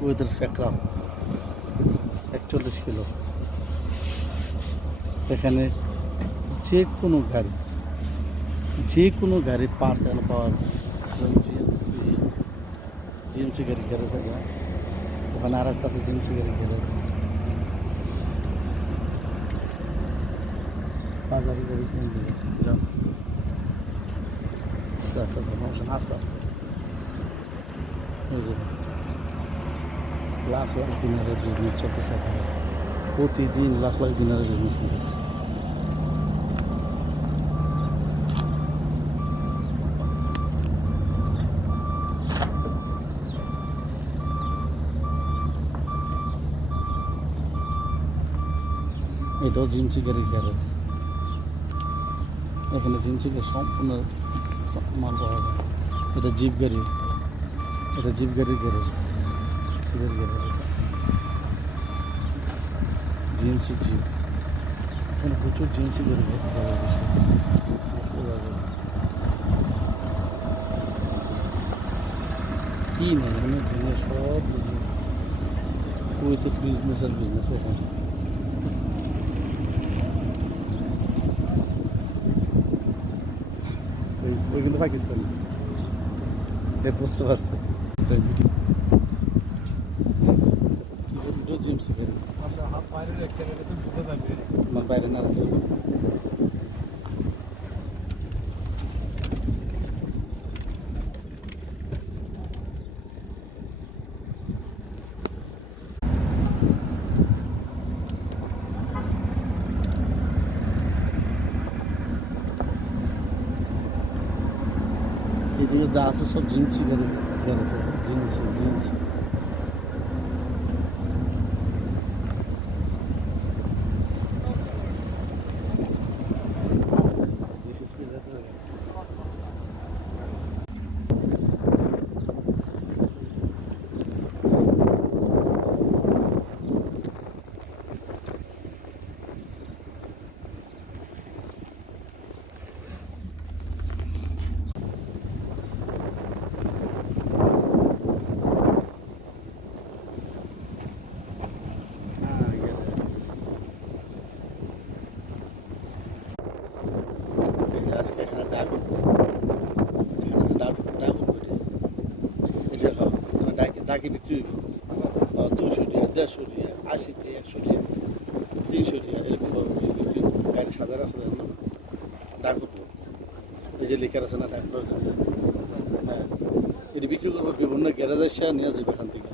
কুয়েতের স্যাকরাম 41 কিলো। এখানে যে কোনো গাড়ি পার্টস এখানে পাওয়া যায়। জিএমসি গাড়ি গ্যারেজ আছে, ওখানে আর একটা আছে জিএমসি গাড়ি গ্যারেজ। বাজারে গাড়ি কোন দিকে যান, আস্তে আস্তে আস্তে আস্তে। লাখ লাখ দিনারের বিজনেস চলতেছে এখানে, প্রতিদিন লাখ লাখ দিনারের বিজনেস চলতেছে। এটাও জিএমসি গাড়ির গ্যারেজ। এখানে জিএমসি গাড়ি সম্পূর্ণ মাল পাওয়া যায়। এটা জিপ গাড়ির গ্যারেজ। জিপের গ্যারেজ এটা জিএমসি জিপ। এখানে প্রচুর জিএমসি গাড়ি পাওয়া যায়। কি নেই মানে দুনিয়া সব বিজনেস, কুয়েতে বিজনেস আর বিজনেস। এখানে ওই কিন্তু পাকিস্তানি, বুঝতে পারছে জিএমসি গাড়ি আমার বাইরে না রাখতে হবে। এদিকে যা আছে সব জিএমসি গাড়ি গ্যারেজ। জিএমসি আজকে এখানে ডাকি বিক্রি হইব 200 টাকা, 150 টাকা, 80 টাকা, 100 টাকা, 300 টাকা, এরকম গাড়ি সাজার আছে না ডাক উঠবো। এই যে লেখার আছে না ডাক, হ্যাঁ, এটি বিক্রি করবো বিভিন্ন গ্যারেজ এসে নিয়ে যাবে এখান থেকে।